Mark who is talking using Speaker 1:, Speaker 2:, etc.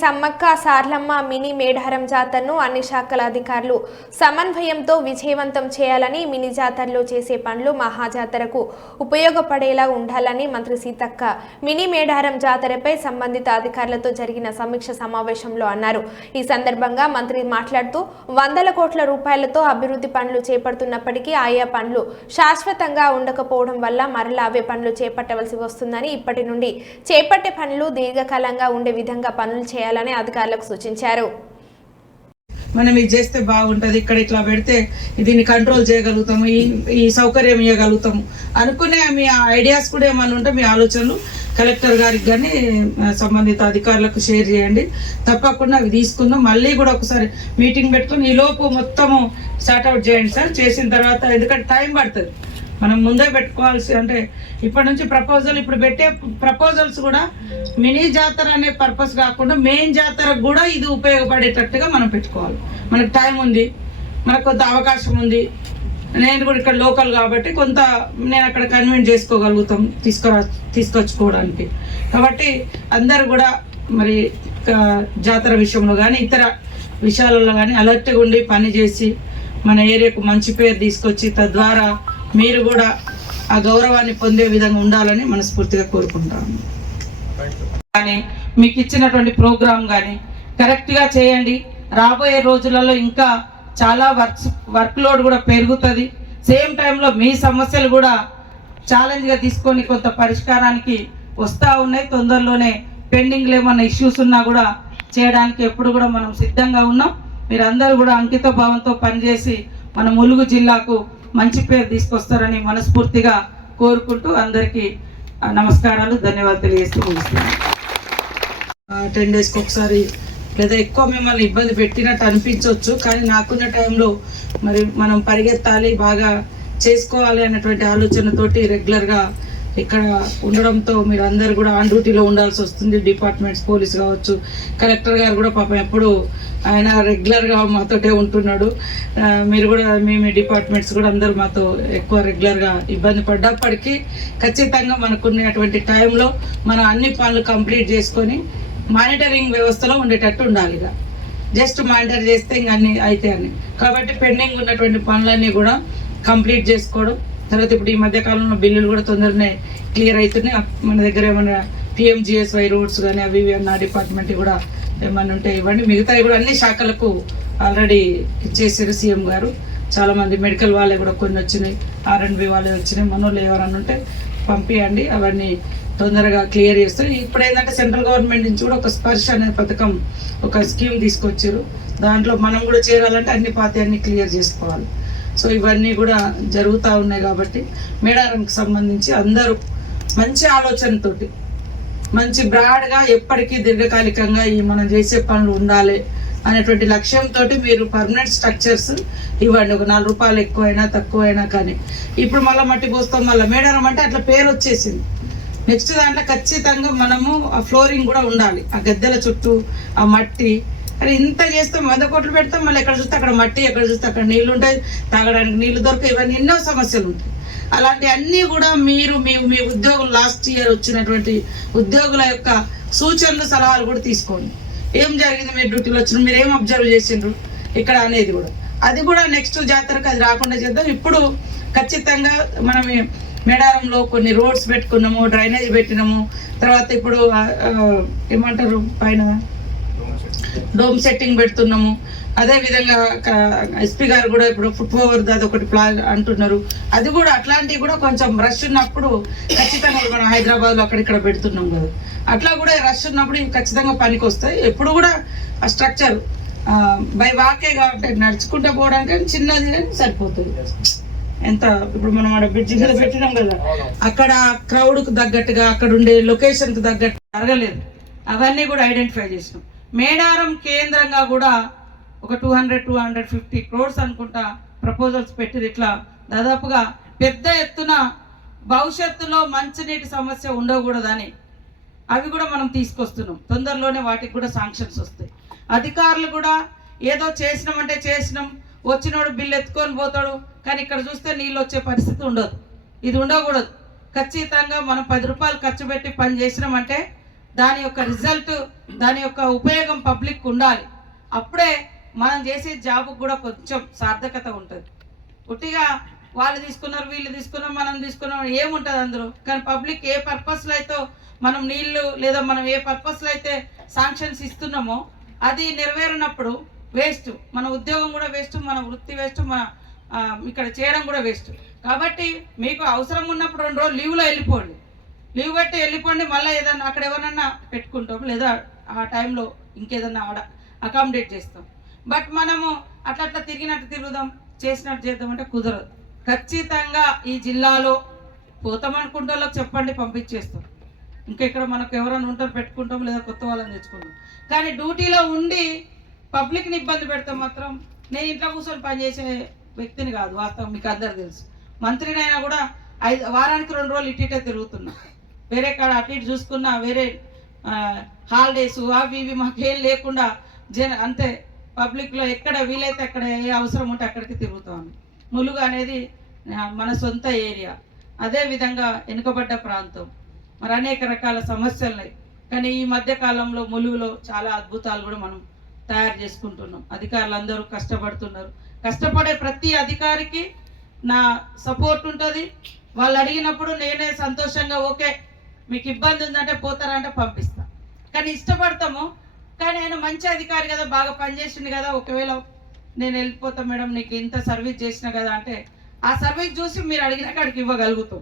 Speaker 1: Sammakka Sarlamma mini Medaram జాతరను అన్ని శాఖల అధికారులు సమన్వయంతో విజయవంతం చేయాలని మినీ జాతరలో చేసే పనులు మహాజాతరకు ఉపయోగపడేలా ఉండాలని మంత్రి సీతక్క మినీ మేడారం జాతరపై సంబంధిత అధికారులతో జరిగిన సమీక్ష సమావేశంలో అన్నారు. ఈ సందర్భంగా మంత్రి మాట్లాడుతూ వందల కోట్ల రూపాయలతో అభివృద్ధి పనులు చేపడుతున్నప్పటికీ ఆయా పనులు శాశ్వతంగా ఉండకపోవడం వల్ల మరలా అవే పనులు చేపట్టవలసి వస్తుందని ఇప్పటి నుండి చేపట్టే పనులు దీర్ఘకాలంగా ఉండే విధంగా పనులు చేయాలని అధికారులకు సూచించారు.
Speaker 2: మనం ఇది చేస్తే బాగుంటది ఇక్కడ ఇట్లా పెడితే దీన్ని కంట్రోల్ చేయగలుగుతాము ఈ ఈ సౌకర్యం ఇవ్వగలుగుతాము అనుకునే మీ ఐడియాస్ కూడా ఏమైనా ఉంటే మీ ఆలోచనలు కలెక్టర్ గారికి కానీ సంబంధిత అధికారులకు షేర్ చేయండి. తప్పకుండా అవి తీసుకుందాం. మళ్ళీ కూడా ఒకసారి మీటింగ్ పెట్టుకుని ఈ లోపు మొత్తము అవుట్ చేయండి సార్. చేసిన తర్వాత ఎందుకంటే టైం పడుతుంది. మనం ముందే పెట్టుకోవాల్సి అంటే ఇప్పటి నుంచి ప్రపోజల్ ఇప్పుడు పెట్టే ప్రపోజల్స్ కూడా మినీ జాతర అనే పర్పస్ కాకుండా మెయిన్ జాతరకు కూడా ఇది ఉపయోగపడేటట్టుగా మనం పెట్టుకోవాలి. మనకు టైం ఉంది మనకు కొంత అవకాశం ఉంది. నేను కూడా ఇక్కడ లోకల్ కాబట్టి కొంత నేను అక్కడ కన్విన్స్ చేసుకోగలుగుతాం తీసుకురా తీసుకొచ్చుకోవడానికి. కాబట్టి అందరు కూడా మరి జాతర విషయంలో కానీ ఇతర విషయాలలో కానీ అలర్ట్గా ఉండి పని చేసి మన ఏరియాకు మంచి పేరు తీసుకొచ్చి తద్వారా మీరు కూడా ఆ గౌరవాన్ని పొందే విధంగా ఉండాలని మనస్ఫూర్తిగా కోరుకుంటాము కానీ మీకు ఇచ్చినటువంటి ప్రోగ్రాం కానీ కరెక్ట్గా చేయండి. రాబోయే రోజులలో ఇంకా చాలా వర్క్స్ వర్క్ లోడ్ కూడా పెరుగుతుంది. సేమ్ టైంలో మీ సమస్యలు కూడా ఛాలెంజ్గా తీసుకొని కొంత పరిష్కారానికి వస్తూ ఉన్నాయి. తొందరలోనే పెండింగ్లో ఏమన్నా ఇష్యూస్ ఉన్నా కూడా చేయడానికి ఎప్పుడు కూడా మనం సిద్ధంగా ఉన్నాం. మీరందరూ కూడా అంకిత భావంతో పనిచేసి మన ములుగు జిల్లాకు మంచి పేరు తీసుకొస్తారని మనస్ఫూర్తిగా కోరుకుంటూ అందరికీ నమస్కారాలు ధన్యవాదాలు తెలియజేస్తూ ముగిస్తున్నాను. టెన్ డేస్కి ఒకసారి లేదా ఎక్కువ మిమ్మల్ని ఇబ్బంది పెట్టినట్టు అనిపించవచ్చు కానీ నాకున్న టైంలో మరి మనం పరిగెత్తాలి బాగా చేసుకోవాలి అన్నటువంటి ఆలోచనతోటి రెగ్యులర్గా ఇక్కడ ఉండడంతో మీరు అందరు కూడా ఆన్ డ్యూటీలో ఉండాల్సి వస్తుంది. డిపార్ట్మెంట్స్ పోలీస్ కావచ్చు కలెక్టర్ గారు కూడా పాపం ఎప్పుడు ఆయన రెగ్యులర్గా మాతోటే ఉంటున్నాడు. మీరు కూడా మీ మీ డిపార్ట్మెంట్స్ కూడా అందరూ మాతో ఎక్కువ రెగ్యులర్గా ఇబ్బంది పడ్డప్పటికీ ఖచ్చితంగా మనకున్నటువంటి టైంలో మనం అన్ని పనులు కంప్లీట్ చేసుకొని మానిటరింగ్ వ్యవస్థలో ఉండేటట్టు ఉండాలి ఇక. జస్ట్ మానిటర్ చేస్తే ఇంక అన్ని అయితే అన్ని కాబట్టి పెండింగ్ ఉన్నటువంటి పనులన్నీ కూడా కంప్లీట్ చేసుకోవడం తర్వాత ఇప్పుడు ఈ మధ్య కాలంలో బిల్లులు కూడా తొందరనే క్లియర్ అవుతున్నాయి మన దగ్గర ఏమైనా పిఎంజిఎస్వై రోడ్స్ కానీ అవి ఇవి అన్న డిపార్ట్మెంట్ కూడా ఏమైనా ఉంటే ఇవ్వండి. మిగతావి కూడా అన్ని శాఖలకు ఆల్రెడీ ఇచ్చేసారు సీఎం గారు. చాలా మంది మెడికల్ వాళ్ళే కూడా కొన్ని వచ్చినాయి. ఆర్ఎండ్బి వాళ్ళే వచ్చినాయి. మనోళ్ళు ఎవరన్నా ఉంటే పంపించండి అవన్నీ తొందరగా క్లియర్ చేస్తారు. ఇప్పుడు ఏంటంటే సెంట్రల్ గవర్నమెంట్ నుంచి కూడా ఒక స్పర్శ అనే పథకం ఒక స్కీమ్ తీసుకొచ్చారు. దాంట్లో మనం కూడా చేరాలంటే అన్ని పాత అన్ని క్లియర్ చేసుకోవాలి. సో ఇవన్నీ కూడా జరుగుతూ ఉన్నాయి కాబట్టి మేడారంకి సంబంధించి అందరూ మంచి ఆలోచనతోటి మంచి బ్రాడ్గా ఎప్పటికీ దీర్ఘకాలికంగా ఈ మనం చేసే పనులు ఉండాలి అనేటువంటి లక్ష్యంతో మీరు పర్మనెంట్ స్ట్రక్చర్స్ ఇవ్వండి. ఒక నాలుగు రూపాయలు ఎక్కువైనా తక్కువైనా కానీ. ఇప్పుడు మళ్ళీ మట్టి పోస్తాం మళ్ళీ మేడారం అంటే అట్లా పేరు వచ్చేసింది. నెక్స్ట్ దాంట్లో ఖచ్చితంగా మనము ఆ ఫ్లోరింగ్ కూడా ఉండాలి. ఆ గద్దెల చుట్టూ ఆ మట్టి అరే ఇంత చేస్తాం వంద కోట్లు పెడతాం మళ్ళీ ఎక్కడ చూస్తే అక్కడ మట్టి ఎక్కడ చూస్తే అక్కడ నీళ్ళు ఉంటాయి తాగడానికి నీళ్ళు దొరకవు ఇవన్నీ ఎన్నో సమస్యలు ఉంటాయి. అలాంటి అన్నీ కూడా మీరు మీ మీ ఉద్యోగులు లాస్ట్ ఇయర్ వచ్చినటువంటి ఉద్యోగుల యొక్క సూచనలు సలహాలు కూడా తీసుకోండి. ఏం జరిగింది మీరు డ్యూటీలో వచ్చిన మీరు ఏం అబ్జర్వ్ చేసిండ్రు? ఇక్కడ అనేది కూడా. అది కూడా నెక్స్ట్ జాతరకు అది రాకుండా చేద్దాం. ఇప్పుడు ఖచ్చితంగా మనం మేడారంలో కొన్ని రోడ్స్ పెట్టుకున్నాము డ్రైనేజ్ పెట్టినాము. తర్వాత ఇప్పుడు ఏమంటారు పైన? డోమ్ సెట్టింగ్ పెడుతున్నాము. అదే విధంగా ఎస్పీ గారు కూడా ఇప్పుడు ఫుట్ ఓవర్ అది ఒకటి ప్లాన్ అంటున్నారు. అది కూడా అట్లాంటివి కూడా కొంచెం రష్ ఉన్నప్పుడు ఖచ్చితంగా మనం హైదరాబాద్లో అక్కడిక్కడ అక్కడ ఇక్కడ పెడుతున్నాం కదా. అట్లా కూడా రష్ ఉన్నప్పుడు ఇవి ఖచ్చితంగా పనికి వస్తాయి. ఎప్పుడు కూడా ఆ స్ట్రక్చర్ బై వాకే కాబట్టి నడుచుకుంటూ పోవడానికి చిన్నది కానీ సరిపోతుంది. ఎంత ఇప్పుడు మనం ఆడ బ్రిడ్జి మీద పెట్టినాం కదా. అక్కడ క్రౌడ్కు తగ్గట్టుగా అక్కడ ఉండే లొకేషన్కి తగ్గట్టు జరగలేదు. అవన్నీ కూడా ఐడెంటిఫై చేసినాం. మేడారం కేంద్రంగా కూడా ఒక two hundred two hundred fifty crores అనుకుంటా ప్రపోజల్స్ పెట్టింది ఇట్లా దాదాపుగా పెద్ద ఎత్తున భవిష్యత్తులో మంచినీటి సమస్య ఉండకూడదని అవి కూడా మనం తీసుకొస్తున్నాం. తొందరలోనే వాటికి కూడా శాంక్షన్స్ వస్తాయి. అధికారులు కూడా ఏదో చేసినామంటే చేసినాం వచ్చినోడు బిల్లు ఎత్తుకొని పోతాడు కానీ ఇక్కడ చూస్తే నీళ్ళు వచ్చే పరిస్థితి ఉండదు. ఇది ఉండకూడదు. ఖచ్చితంగా మనం పది రూపాయలు ఖర్చు పెట్టి పని చేసినామంటే దాని యొక్క రిజల్ట్ దాని యొక్క ఉపయోగం పబ్లిక్ ఉండాలి. అప్పుడే మనం చేసే జాబ్ కూడా కొంచెం సార్థకత ఉంటుంది. పుట్టిగా వాళ్ళు తీసుకున్నారు వీళ్ళు తీసుకున్నాం మనం తీసుకున్నాం ఏముంటుంది అందరూ కానీ పబ్లిక్ ఏ పర్పస్లో అయితే మనం నీళ్ళు లేదా మనం ఏ పర్పస్లో అయితే శాంక్షన్స్ ఇస్తున్నామో అది నెరవేరినప్పుడు వేస్ట్. మన ఉద్యోగం కూడా వేస్ట్ మన వృత్తి వేస్ట్ మన ఇక్కడ చేయడం కూడా వేస్ట్. కాబట్టి మీకు అవసరం ఉన్నప్పుడు రెండు రోజులు లీవ్లో వెళ్ళిపోండి. లీవ్ పెట్టి వెళ్ళిపోండి మళ్ళీ ఏదన్నా అక్కడ ఎవరన్నా పెట్టుకుంటాం లేదా ఆ టైంలో ఇంకేదన్నా ఆడ అకామిడేట్ చేస్తాం. బట్ మనము అట్లా అట్లా తిరిగినట్టు తిరుగుదాం చేసినట్టు చేద్దాం అంటే కుదరదు. ఖచ్చితంగా ఈ జిల్లాలో పోతామనుకుంటే వాళ్ళకి చెప్పండి పంపించేస్తాం. ఇంకా ఇక్కడ మనకు ఎవరైనా ఉంటారు పెట్టుకుంటాం లేదా కొత్త వాళ్ళని తెచ్చుకుంటాం. కానీ డ్యూటీలో ఉండి పబ్లిక్ని ఇబ్బంది పెడతాం మాత్రం. నేను ఇంట్లో కూర్చొని పనిచేసే వ్యక్తిని కాదు వాస్తవం మీకు అందరు తెలుసు. మంత్రినైనా కూడా ఐదు వారానికి రెండు రోజులు ఇటు ఇటే తిరుగుతున్నా. వేరే కాడ అటు ఇటు చూసుకున్నా వేరే హాలిడేస్ అవి ఇవి మాకేం లేకుండా జన అంతే పబ్లిక్లో ఎక్కడ వీలైతే అక్కడ ఏ అవసరం ఉంటే అక్కడికి తిరుగుతాను ములుగు అనేది మన సొంత ఏరియా. అదే విధంగా వెనుకబడ్డ ప్రాంతం. మరి అనేక రకాల సమస్యలు ఉన్నాయి కానీ ఈ మధ్య కాలంలో ములుగులో చాలా అద్భుతాలు కూడా మనం తయారు చేసుకుంటున్నాం. అధికారులు అందరూ కష్టపడుతున్నారు. కష్టపడే ప్రతి అధికారికి నా సపోర్ట్ ఉంటుంది. వాళ్ళు అడిగినప్పుడు నేనే సంతోషంగా ఓకే మీకు ఇబ్బంది ఉందంటే పోతారంటే పంపిస్తాం. కానీ ఇష్టపడతాము కానీ ఆయన మంచి అధికారి కదా బాగా పనిచేసిండు కదా ఒకవేళ నేను వెళ్ళిపోతాను మేడం నీకు ఇంత సర్వీస్ చేసిన కదా అంటే ఆ సర్వీస్ చూసి మీరు అడిగిన కాడికి ఇవ్వగలుగుతాం.